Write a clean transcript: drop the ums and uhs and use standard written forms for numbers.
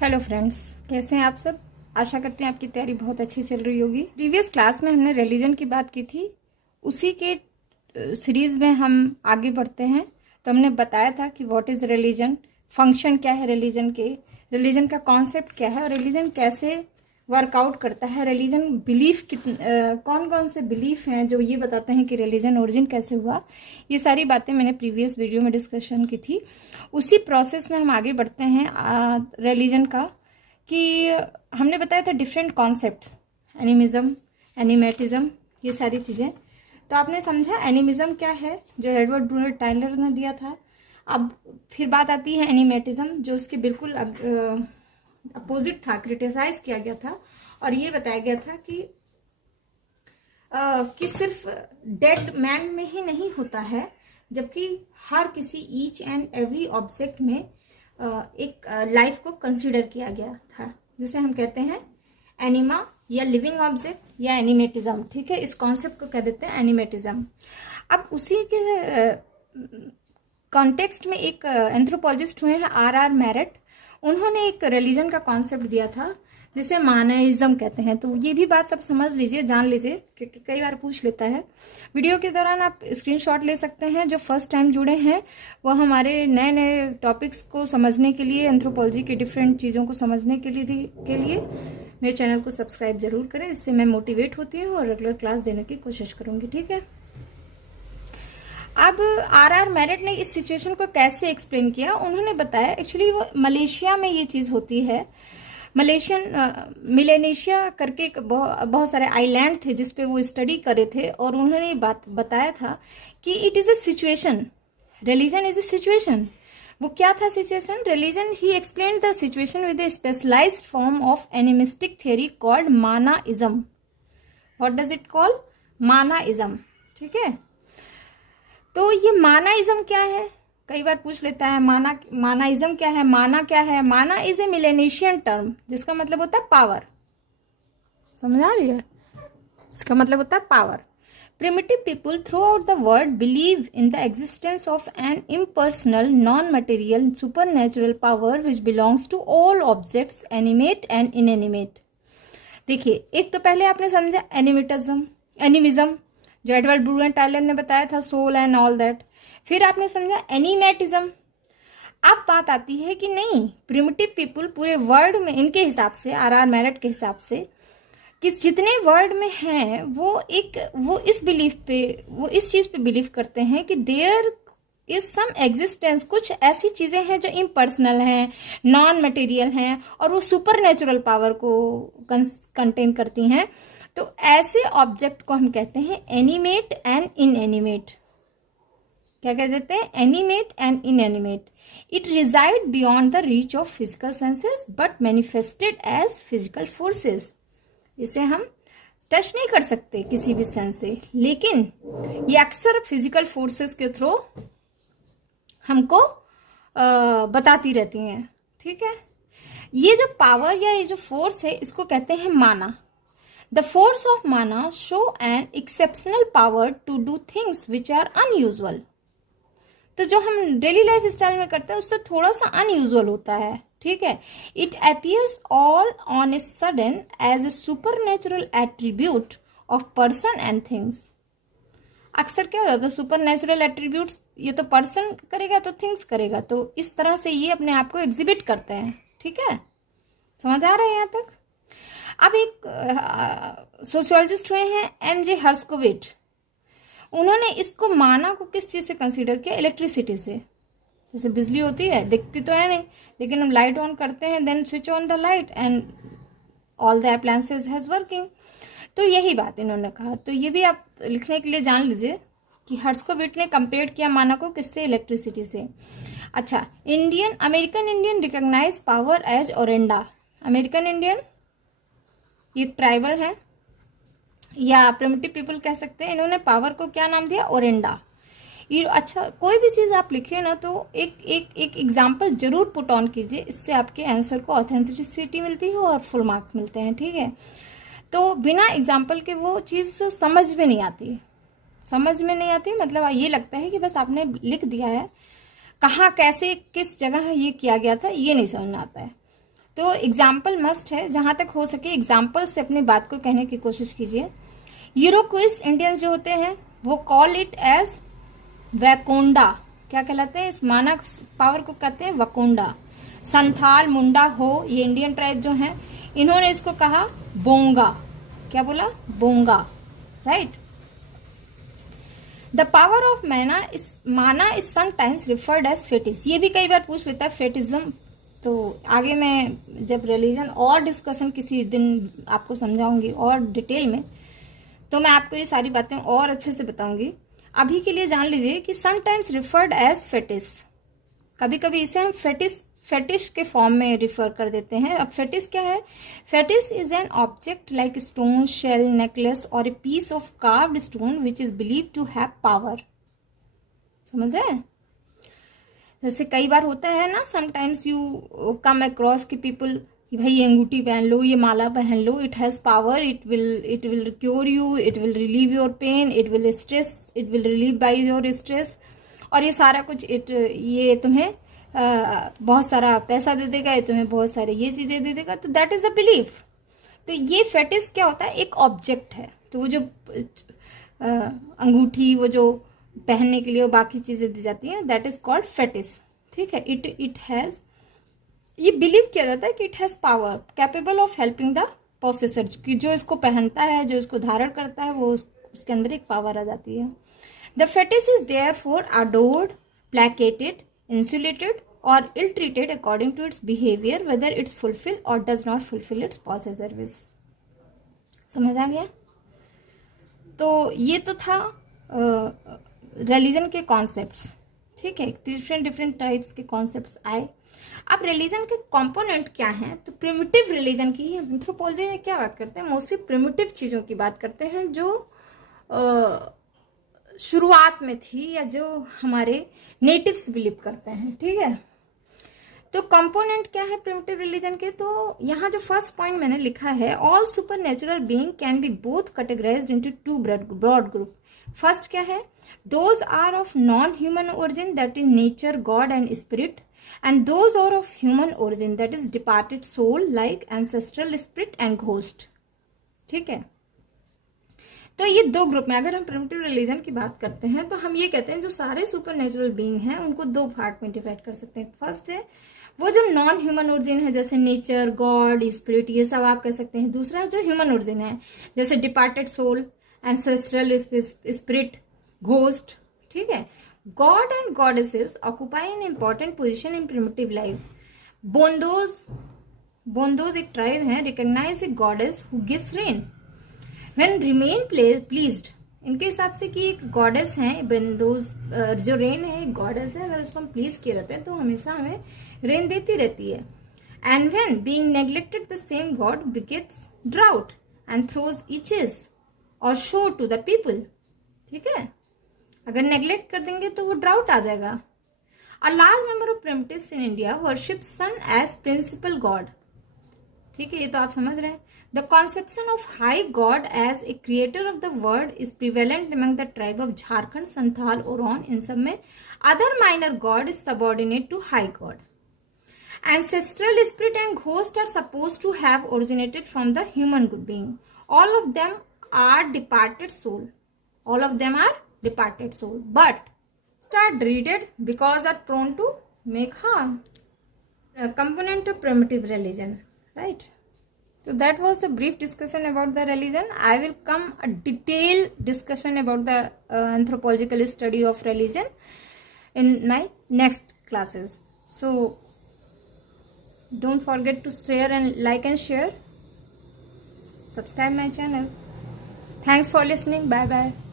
Hello friends, कैसे हैं आप सब। आशा करते हैं आपकी तैयारी बहुत अच्छी चल रही होगी। प्रीवियस क्लास में हमने रिलीजन की बात की थी, उसी के सीरीज में हम आगे बढ़ते हैं। तो हमने बताया था कि व्हाट इज रिलीजन, फंक्शन क्या है रिलीजन के, रिलीजन का कॉन्सेप्ट क्या है और रिलीजन कैसे वर्कआउट करता है। रिलीजन बिलीफ कौन कौन से बिलीफ हैं जो ये बताते हैं कि रिलीजन ओरिजिन कैसे हुआ। ये सारी बातें मैंने प्रीवियस वीडियो में डिस्कशन की थी। उसी प्रोसेस में हम आगे बढ़ते हैं रिलीजन का, कि हमने बताया था डिफरेंट कॉन्सेप्ट, एनिमिज्म, एनिमेटिज्म, ये सारी चीज़ें। तो आपने समझा एनिमिज्म क्या है, जो एडवर्ड ब्रूनर टाइलर ने दिया था। अब फिर बात आती है एनिमेटिज्म, जो उसके बिल्कुल अपोजिट था, क्रिटिसाइज किया गया था और ये बताया गया था कि सिर्फ डेड मैन में ही नहीं होता है, जबकि हर किसी ईच एंड एवरी ऑब्जेक्ट में एक लाइफ को कंसीडर किया गया था, जिसे हम कहते हैं एनिमा या लिविंग ऑब्जेक्ट या एनिमेटिज्म। ठीक है, इस कॉन्सेप्ट को कह देते हैं एनिमेटिज्म। अब उसी के कॉन्टेक्स्ट में एक एंथ्रोपोलॉजिस्ट हुए हैं आर मैरेट, उन्होंने एक रिलीजन का कॉन्सेप्ट दिया था जिसे मानाइज्म कहते हैं। तो ये भी बात सब समझ लीजिए, जान लीजिए, क्योंकि कई बार पूछ लेता है। वीडियो के दौरान आप स्क्रीनशॉट ले सकते हैं। जो फर्स्ट टाइम जुड़े हैं वो हमारे नए नए टॉपिक्स को समझने के लिए, एंथ्रोपोलॉजी की डिफरेंट चीज़ों को समझने के लिए मेरे चैनल को सब्सक्राइब जरूर करें। इससे मैं मोटिवेट होती हूँ और रेगुलर क्लास देने की कोशिश करूँगी। ठीक है। अब आर मैरेट ने इस सिचुएशन को कैसे एक्सप्लेन किया, उन्होंने बताया एक्चुअली वो मलेशिया में ये चीज़ होती है। मिलेनेशिया करके बहुत सारे आइलैंड थे जिसपे वो स्टडी करे थे, और उन्होंने ये बात बताया था कि it is a situation, religion is a situation. वो क्या था situation? Religion, he explain the situation with a specialized form of animistic theory called manaism. What does it call? Manaism. ठीक है, तो ये मानाइज्म क्या है, कई बार पूछ लेता है। मानाइज्म क्या है, माना क्या है? माना इज ए मिलेनिशियन टर्म जिसका मतलब होता है पावर। समझ आ रही है? इसका मतलब होता है power. Primitive people throughout the world believe in the existence of an impersonal, non material, supernatural power which belongs to all objects, animate and inanimate. देखिए, एक तो पहले आपने समझा एनिमिज्म, जो एडवर्ड ब्रूनर टाइलर ने बताया था, सोल एंड ऑल दैट। फिर आपने समझा एनिमेटिज्म। अब बात आती है कि नहीं, प्रिमिटिव पीपल पूरे वर्ल्ड में, इनके हिसाब से, आर मैरेट के हिसाब से, कि जितने वर्ल्ड में हैं वो इस चीज पे बिलीव करते हैं कि देयर इज सम एग्जिस्टेंस, कुछ ऐसी चीजें हैं जो इम्पर्सनल हैं, नॉन मटेरियल हैं और वो सुपर नेचुरल पावर को कंटेन करती हैं। तो ऐसे ऑब्जेक्ट को हम कहते हैं एनिमेट एंड इनएनिमेट। क्या कह देते हैं? Animate and inanimate. It resides beyond the reach of physical senses but manifested as physical forces. इसे हम टच नहीं कर सकते किसी भी सेंस से, लेकिन ये अक्सर फिजिकल फोर्सेस के थ्रू हमको बताती रहती हैं। ठीक है, ये जो पावर या ये जो फोर्स है, इसको कहते हैं माना। The force of mana show an exceptional power to do things which are unusual. तो जो हम डेली लाइफ स्टाइल में करते हैं उससे थोड़ा सा अनयूजुअल होता है। ठीक है, it appears all on a sudden as a supernatural attribute of person and things. अक्सर क्या होता है, सुपर नेचुरल एट्रीब्यूट्स, ये तो पर्सन करेगा तो थिंग्स करेगा, तो इस तरह से ये अपने आप को एग्जिबिट करते हैं। ठीक है, समझ आ रहा है यहाँ तक? अब एक सोशियोलॉजिस्ट हुए हैं एम.जे. हर्स्कोविट, उन्होंने इसको माना को किस चीज से कंसीडर किया? इलेक्ट्रिसिटी से। जैसे बिजली होती है, दिखती तो है नहीं, लेकिन हम लाइट ऑन करते हैं, then switch on the light and all the appliances has working. तो यही बात इन्होंने कहा। तो ये भी आप लिखने के लिए जान लीजिए कि हर्स्कोविट ने कंपेयर किया माना को किससे? इलेक्ट्रिसिटी से। अच्छा, American Indian recognise power as orenda. American Indian, ये ट्राइबल है या प्रिमिटिव पीपल कह सकते हैं, इन्होंने पावर को क्या नाम दिया? ओरेंडा। ये अच्छा, कोई भी चीज आप लिखे ना तो एक एग्जाम्पल जरूर पुट ऑन कीजिए, इससे आपके आंसर को ऑथेंटिसिटी मिलती है और फुल मार्क्स मिलते हैं। ठीक है, तो बिना एग्जाम्पल के वो चीज समझ में नहीं आती। मतलब ये लगता है कि बस आपने लिख दिया है, कहाँ कैसे किस जगह ये किया गया था ये नहीं समझ में आता है। तो एग्जाम्पल मस्ट है, जहां तक हो सके एग्जाम्पल से अपनी बात को कहने की कोशिश कीजिए। यूरोक्विस इंडियंस जो होते हैं वो कॉल इट एज वैकोंडा, क्या कहलाते हैं, इस माना पावर को कहते हैं वकोंडा। संथाल, मुंडा, हो, ये इंडियन ट्राइब जो हैं, इन्होंने इसको कहा बोंगा, क्या बोला, Bonga, right. The power of mana is sometimes referred as fetish, ये भी कई बार पूछ लेता है फेटिज्म। तो आगे मैं जब रिलीजन और डिस्कशन किसी दिन आपको समझाऊंगी और डिटेल में, तो मैं आपको ये सारी बातें और अच्छे से बताऊंगी। अभी के लिए जान लीजिए कि समटाइम्स रिफर्ड एज फेटिस, कभी कभी इसे हम फेटिश के फॉर्म में रिफर कर देते हैं। अब फेटिस क्या है? Fetish is an object like stone, shell, necklace और a piece of carved stone which is believe to have power. समझ रहे हैं? जैसे कई बार होता है ना, समटाइम्स यू कम अक्रॉस की पीपल कि भाई ये अंगूठी पहन लो, ये माला पहन लो, it has power, it will cure you, it will relieve your pain, it will relieve by your stress, और ये सारा कुछ ये तुम्हें बहुत सारा पैसा दे देगा, ये तुम्हें बहुत सारे ये चीजें दे देगा। तो दैट इज अ बिलीफ। तो ये फेटिस क्या होता है? एक ऑब्जेक्ट है। तो वो जो अंगूठी, वो जो पहनने के लिए वो बाकी चीजें दी जाती हैं, दैट इज कॉल्ड फेटिस। ठीक है, इट हैज, ये बिलीव किया जाता है कि it has power capable of helping the possessor, कि जो इसको पहनता है, जो इसको धारण करता है, वो उसके अंदर एक पावर आ जाती है। The fetish is therefore adored, placated, insulated or ill treated according to its behavior, whether it's fulfill or does not fulfill its possessor wish। समझ आ गया? तो ये तो था रिलीजन के कॉन्सेप्ट्स। ठीक है, डिफरेंट टाइप्स के कॉन्सेप्ट्स आए। अब रिलीजन के कंपोनेंट क्या हैं? तो प्रिमिटिव रिलीजन की एंथ्रोपोलॉजी में क्या बात करते हैं? मोस्टली प्रिमिटिव चीजों की बात करते हैं, जो शुरुआत में थी या जो हमारे नेटिव्स बिलीव करते हैं। ठीक है, तो कंपोनेंट क्या है प्रिमिटिव रिलीजन के? तो यहाँ जो फर्स्ट पॉइंट मैंने लिखा है, all supernatural being can be both categorised into two broad group. First क्या है? Those are of non human origin, that is nature, god and spirit, and those are of human origin, that is departed soul like ancestral spirit and ghost. ठीक है, तो ये दो group में अगर हम प्रिमिटिव रिलीजन की बात करते हैं, तो हम ये कहते हैं जो सारे सुपर नेचुरल बीइंग हैं उनको दो पार्ट में डिवाइड कर सकते हैं। फर्स्ट है वो जो नॉन ह्यूमन ओरिजिन है, जैसे नेचर, गॉड, स्पिरिट, ये सब आप कह सकते हैं। दूसरा जो ह्यूमन ओरिजिन है, जैसे departed soul, ancestral spirit, ghost. ठीक है, god and goddesses occupy an important position in primitive life. Bondos एक ट्राइब है, recognise a goddess who gives rain When remain pleased, इनके हिसाब से कि एक गॉडेस है, बेंदोज, जो रेन है एक गॉडेस है, अगर उसको हम प्लीज किए रहते हैं तो हमेशा हमें रेन देती रहती है। And when being neglected the same god begets drought and throws itches और शो टू द पीपल। ठीक है, अगर नेग्लेक्ट कर देंगे तो वो ड्राउट आ जाएगा। A large number of primitives in India worship sun as principal god. ठीक है, ये तो आप समझ रहे हैं। The conception of high god as a creator of the world is prevalent among the tribe of Jharkhand, Santhal, Oraon. इन सब में other minor god is subordinate to high god. Ancestral spirit and ghost are suppose to have originated from the human being. All of them are departed soul. All of them are departed soul, but are dreaded because are prone to make harm. A component of primitive religion, right? So that was a brief discussion about the religion. I will come a detailed discussion about the anthropological study of religion in my next classes. So don't forget to share and like and share. Subscribe my channel. Thanks for listening. Bye bye.